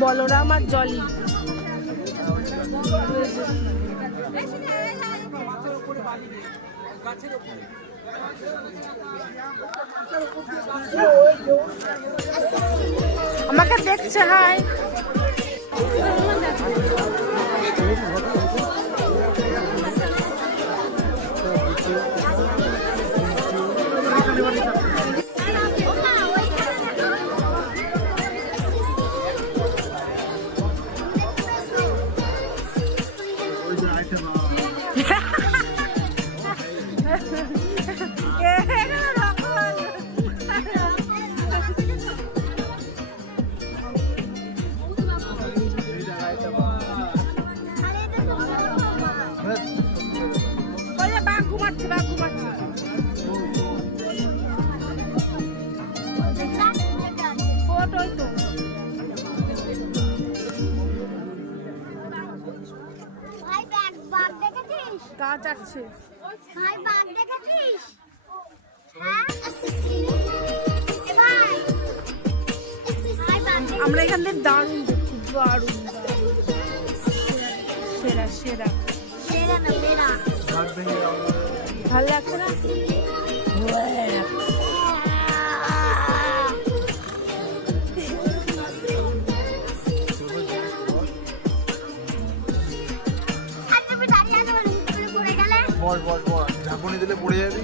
বলরাম আর জলি আমাকে দেখছে। হাই গাছ আছে। আমরা এখান থেকে দারুণ দেখছি, দারুণ সেরা সেরা ভালো লাগছে না? ঝাঁকুনি দিলে পড়ে যাবি।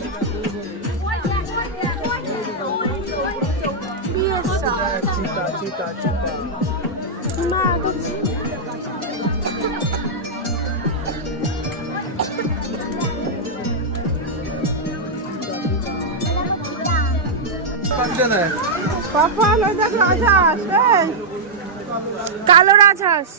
কালো রাজহাঁস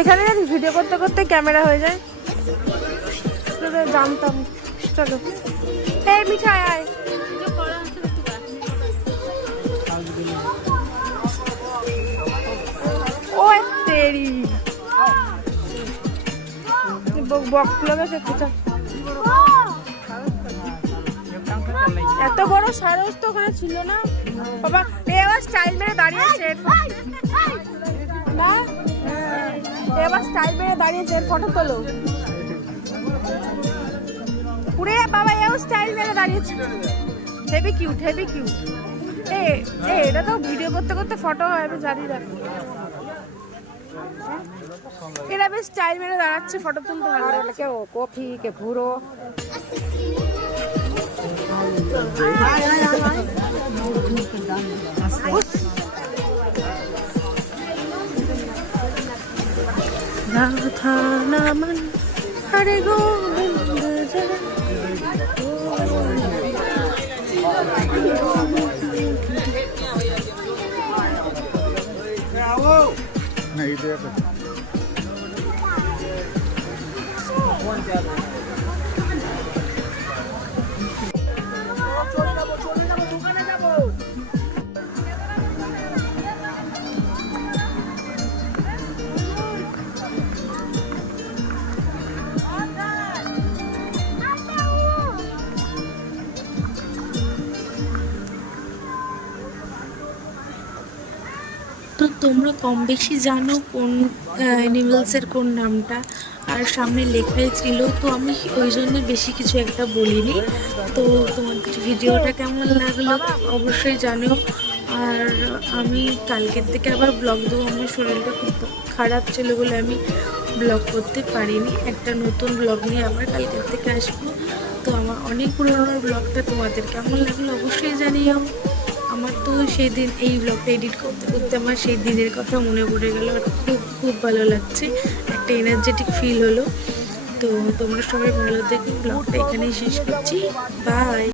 এখানে ভিডিও করতে করতে ক্যামেরা হয়ে যায়, জানতাম। চলো এই মিঠাই আয়। ও তেরি এত বড় সারস তো ওখানে ছিল না বাবা। এবার স্টাইল মেরে দাঁড়িয়েছে না, এবার স্টাইল মেরে দাঁড়িয়েছে, ফটো তোলো পুরে বাবা। এও স্টাইল মেরে দাঁড়িয়েছে, হেভি কিউট হেভি কিউট। এটা তো ভিডিও করতে করতে ফটো হয়, আমি জানি না। এরা বেশ স্টাইল মেরে দাঁড়াচ্ছে, ফটো তুলতে ভালো লাগে। কেউ কফি কে পুরো নামান হরে গোবিন্দ জয়। তো তোমরা কম বেশি জানো কোন অ্যানিমেলসের কোন নামটা, আর সামনে লেখাই ছিল, তো আমি ওই জন্য বেশি কিছু একটা বলিনি। তো তোমাদের ভিডিওটা কেমন লাগলো অবশ্যই জানিও। আর আমি কালকের থেকে আবার ব্লগ দেবো। আমার শরীরটা খুব খারাপ ছিল বলে আমি ব্লগ করতে পারিনি। একটা নতুন ব্লগ নিয়ে আবার কালকের থেকে আসবো। তো আমার অনেক পুরোনো ব্লগটা তোমাদের কেমন লাগলো অবশ্যই জানিও। আমার তো সেই দিন এই ব্লগটা এডিট করতে করতে আমার সেই দিনের কথা মনে পড়ে গেল, আর খুব খুব ভালো লাগছে, একটা এনার্জেটিক ফিল হলো। তো তোমরা সবাই ভালো দেখো, ব্লগটা এখানেই শেষ করছি, বাই।